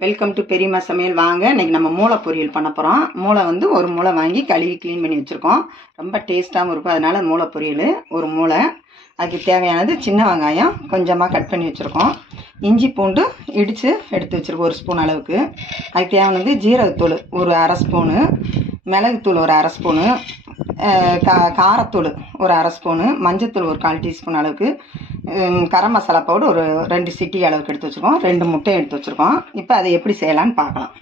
Welcome to பெரியம்மா சமையல். வாங்க, இன்றைக்கி நம்ம மூளை பொரியல் பண்ண போகிறோம். மூளை வந்து ஒரு மூளை வாங்கி கழுவி க்ளீன் பண்ணி வச்சுருக்கோம். ரொம்ப டேஸ்ட்டாகவும் இருக்கும். அதனால் மூளை பொரியல் ஒரு மூளை. அதுக்கு தேவையானது சின்ன வெங்காயம் கொஞ்சமாக கட் பண்ணி வச்சுருக்கோம். இஞ்சி பூண்டு இடித்து எடுத்து வச்சுருக்கோம் 1 ஸ்பூன் அளவுக்கு. அதுக்கு தேவையானது ஜீரகத்தூள் ஒரு அரை ஸ்பூனு, மிளகுத்தூள் ஒரு அரை ஸ்பூனு, காரத்தூள் ஒரு அரை ஸ்பூனு, மஞ்சத்தூள் ஒரு 1/4 டீஸ்பூன் அளவுக்கு, கரம் மசாலா பவுடர் ஒரு 2 சிட்டி அளவுக்கு எடுத்து வச்சுருக்கோம். 2 முட்டை எடுத்து வச்சுருக்கோம். இப்போ அதை எப்படி செய்யலான்னு பார்க்கலாம்.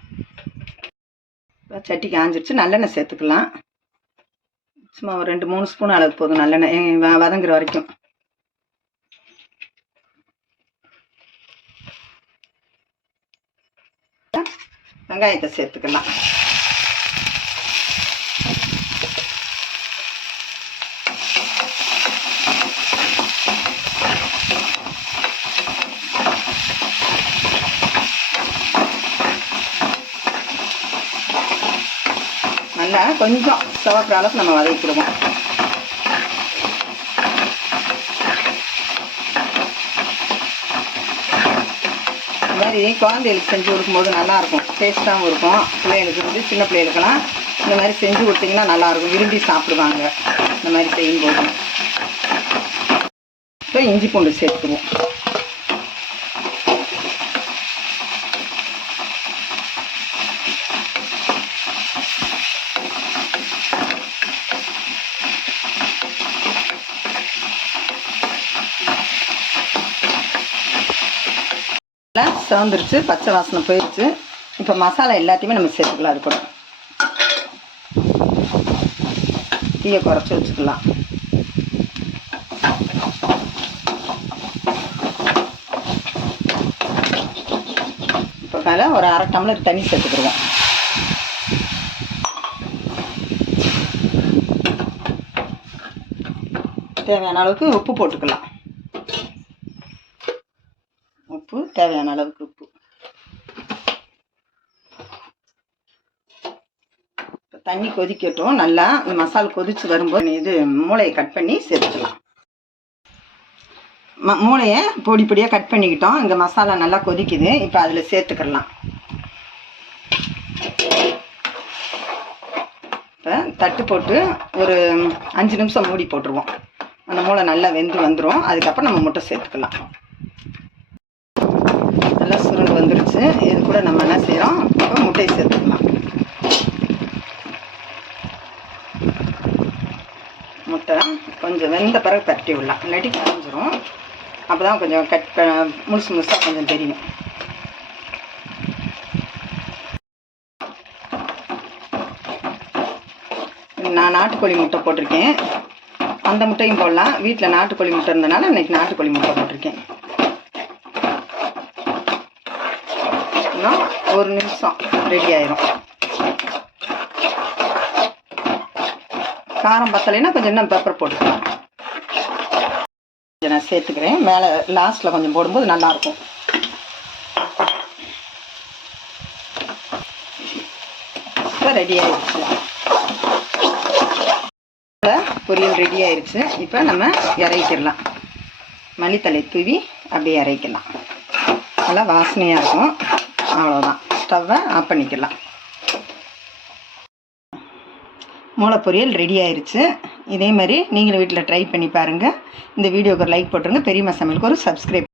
இப்போ சட்டி காஞ்சிருச்சு. நல்லெண்ணெய் சேர்த்துக்கலாம். சும்மா ஒரு 2-3 ஸ்பூன் அளவுக்கு போதும் நல்லெண்ணெய் வதங்குற வரைக்கும். வெங்காயத்தை சேர்த்துக்கலாம். நல்லா கொஞ்சம் சிவக்கிற அளவுக்கு நம்ம வதக்கிடுவோம். இந்த மாதிரி குழந்தைகளுக்கு செஞ்சு கொடுக்கும்போது நல்லாயிருக்கும், டேஸ்ட்டாகவும் இருக்கும். பிள்ளைகளுக்கு வந்து சின்ன பிள்ளைகளுக்கெல்லாம் இந்த மாதிரி செஞ்சு கொடுத்தீங்கன்னா நல்லாயிருக்கும், விரும்பி சாப்பிடுவாங்க இந்த மாதிரி செய்யும்போது. இப்போ இஞ்சி பூண்டு சேர்த்துக்குவோம். சிவந்துருச்சு, பச்சை வாசனை போயிடுச்சு. இப்போ மசாலா எல்லாத்தையுமே நம்ம சேர்த்துக்கலாம். அது கூட தீயை குறைச்சி வச்சுக்கலாம். இப்போ மேலே ஒரு அரை டம்ளர் தண்ணி சேர்த்துக்கிடுவோம். தேவையான அளவுக்கு உப்பு போட்டுக்கலாம். உப்பு தேவையான அளவுக்கு உப்பு. தண்ணி கொதிக்கட்டும். நல்லா இந்த மசாலா கொதிச்சு வரும்போது இது மூளையை கட் பண்ணி சேர்த்துக்கலாம். மூளையை பொடி பொடியாக கட் பண்ணிக்கிட்டோம். இந்த மசாலா நல்லா கொதிக்குது. இப்போ அதில் சேர்த்துக்கலாம். இப்போ தட்டு போட்டு ஒரு 5 நிமிஷம் மூடி போட்டுருவோம். அந்த மூளை நல்லா வெந்து வந்துடும். அதுக்கப்புறம் நம்ம முட்டை சேர்த்துக்கலாம். நல்லா சுருண்டு வந்துருச்சு. இது கூட நம்ம என்ன செய்கிறோம், இப்போ முட்டையை சேர்த்துக்கலாம். முட்டை கொஞ்சம் வெந்த பிறகு பரட்டி விடலாம், இல்லாட்டி காஞ்சிரும். அப்போ தான் கொஞ்சம் முழுசு முழுசாக கொஞ்சம் தெரியும். நான் நாட்டுக்கோழி முட்டை போட்டிருக்கேன். அந்த முட்டையும் போடலாம். வீட்டில் நாட்டுக்கோழி முட்டை இருந்தனால இன்றைக்கி நாட்டுக்கோழி முட்டை போட்டிருக்கேன். இன்னும் 1 நிமிஷம் ரெடி ஆயிரும். காரம் பத்தலைன்னா கொஞ்சம் இன்னும் பெப்பர் போட்டுக்கலாம். கொஞ்சம் நான் சேர்த்துக்கிறேன். மேலே லாஸ்ட்டில் கொஞ்சம் போடும்போது நல்லாயிருக்கும். இப்போ ரெடி ஆயிடுச்சு. பொரியல் ரெடி ஆயிடுச்சு. இப்போ நம்ம இறக்கிடலாம். மல்லித்தலை தூவி அப்படியே இறக்கலாம். நல்லா வாசனையாக இருக்கும். அவ்வளோதான். ஸ்டவ்வை ஆஃப் பண்ணிக்கலாம். மூளை பொரியல் ரெடி ஆயிடுச்சு. இதே மாதிரி நீங்களும் வீட்டில் ட்ரை பண்ணி பாருங்கள். இந்த வீடியோக்கு ஒரு லைக் போட்டுருங்க. பெரியம்மா சமையலுக்கு ஒரு சப்ஸ்கிரைப்